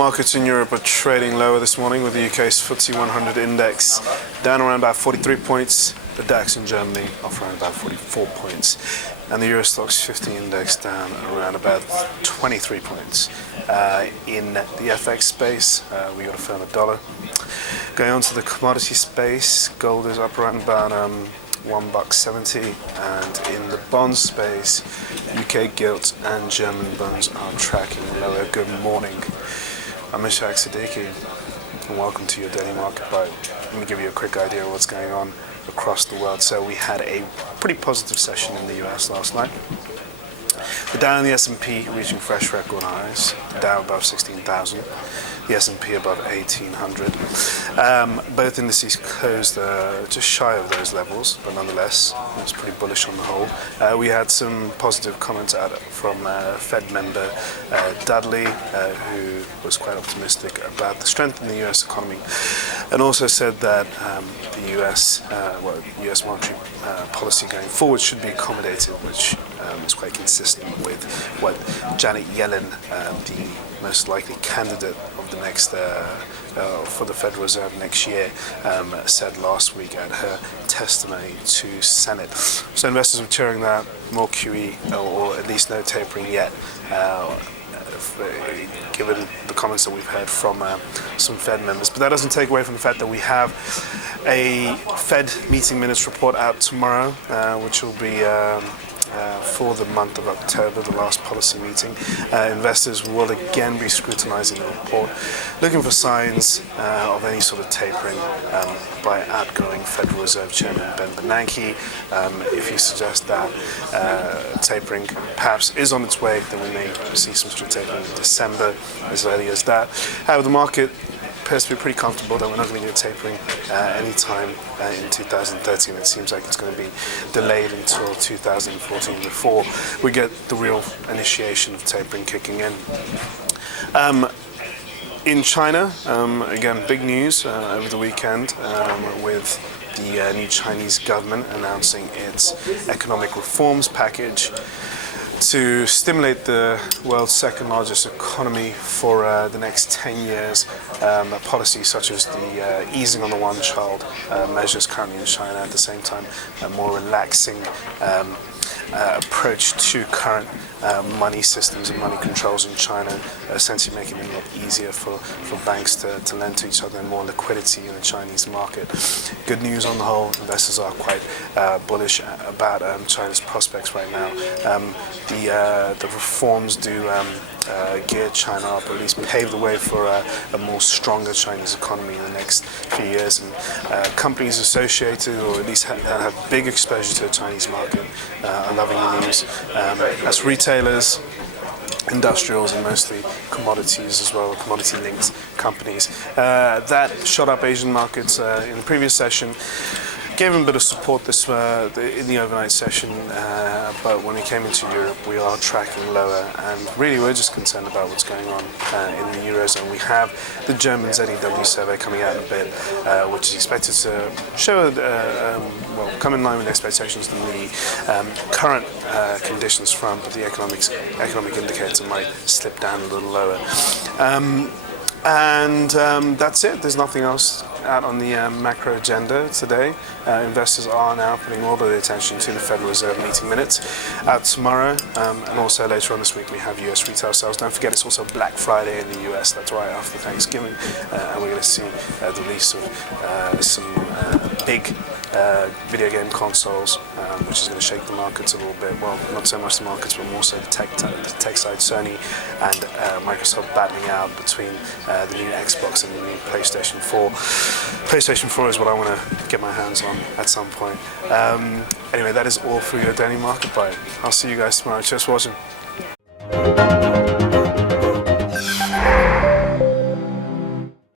Markets in Europe are trading lower this morning, with the UK's FTSE 100 index down around about 43 points, the DAX in Germany off around about 44 points, and the Euro Stoxx 50 index down around about 23 points. In the FX space, we got a firmer dollar. Going on to the commodity space, gold is up around about $1.70, and in the bond space, UK gilts and German bonds are tracking lower. Good morning. I'm Ishaq Siddiqi, and welcome to your daily market bite. Let me give you a quick idea of what's going on across the world. So we had a pretty positive session in the US last night. The Dow and the S&P reaching fresh record highs. The Dow above 16,000, the S&P above 1,800. Both indices closed just shy of those levels, but nonetheless, it was pretty bullish on the whole. We had some positive comments out from Fed member Dudley, who was quite optimistic about the strength in the US economy, and also said that the US monetary policy going forward should be accommodative, which is quite consistent with what Janet Yellen, the most likely candidate of the next for the Federal Reserve next year, said last week at her testimony to Senate. So investors are cheering that, more QE, or at least no tapering yet, given the comments that we've heard from some Fed members. But that doesn't take away from the fact that we have a Fed meeting minutes report out tomorrow, which will be for the month of October, the last policy meeting. Investors will again be scrutinizing the report, looking for signs of any sort of tapering by outgoing Federal Reserve Chairman Ben Bernanke. If he suggests that tapering perhaps is on its way, then we may see some sort of tapering in December, as early as that. However, the market appears to be pretty comfortable that we're not going to get tapering anytime in 2013. It seems like it's going to be delayed until 2014 before we get the real initiation of tapering kicking in. In China, again, big news over the weekend with the new Chinese government announcing its economic reforms package to stimulate the world's second largest economy for the next 10 years. Policies such as the easing on the one-child measures currently in China, at the same time a more relaxing approach to current money systems and money controls in China, essentially making it a lot easier for banks to lend to each other, and more liquidity in the Chinese market. Good news on the whole. Investors are quite bullish about China's prospects right now. The reforms do gear China up, or at least pave the way for a more stronger Chinese economy in the next few years. And companies associated, or at least that have big exposure to the Chinese market, are loving the news. As retailers, industrials, and mostly commodities as well, commodity-linked companies. That shot up Asian markets in the previous session. Gave them a bit of support in the overnight session, but when we came into Europe, we are tracking lower, and really we're just concerned about what's going on in the Eurozone. We have the German ZEW survey coming out in a bit, which is expected to show, come in line with expectations than the current conditions front, but the economic indicator might slip down a little lower. And that's it. There's nothing else out on the macro agenda today. Investors are now putting all of their attention to the Federal Reserve meeting minutes out tomorrow, and also later on this week we have US retail sales. Don't forget, it's also Black Friday in the US. That's right after Thanksgiving, and we're going to see the release of some big video game consoles, which is going to shake the markets a little bit. Well, not so much the markets, but more so the tech side. Sony and Microsoft battling out between the new Xbox and the new PlayStation 4. PlayStation 4 is what I want to get my hands on at some point. Anyway, that is all for your daily market bite. I'll see you guys tomorrow. Cheers for watching.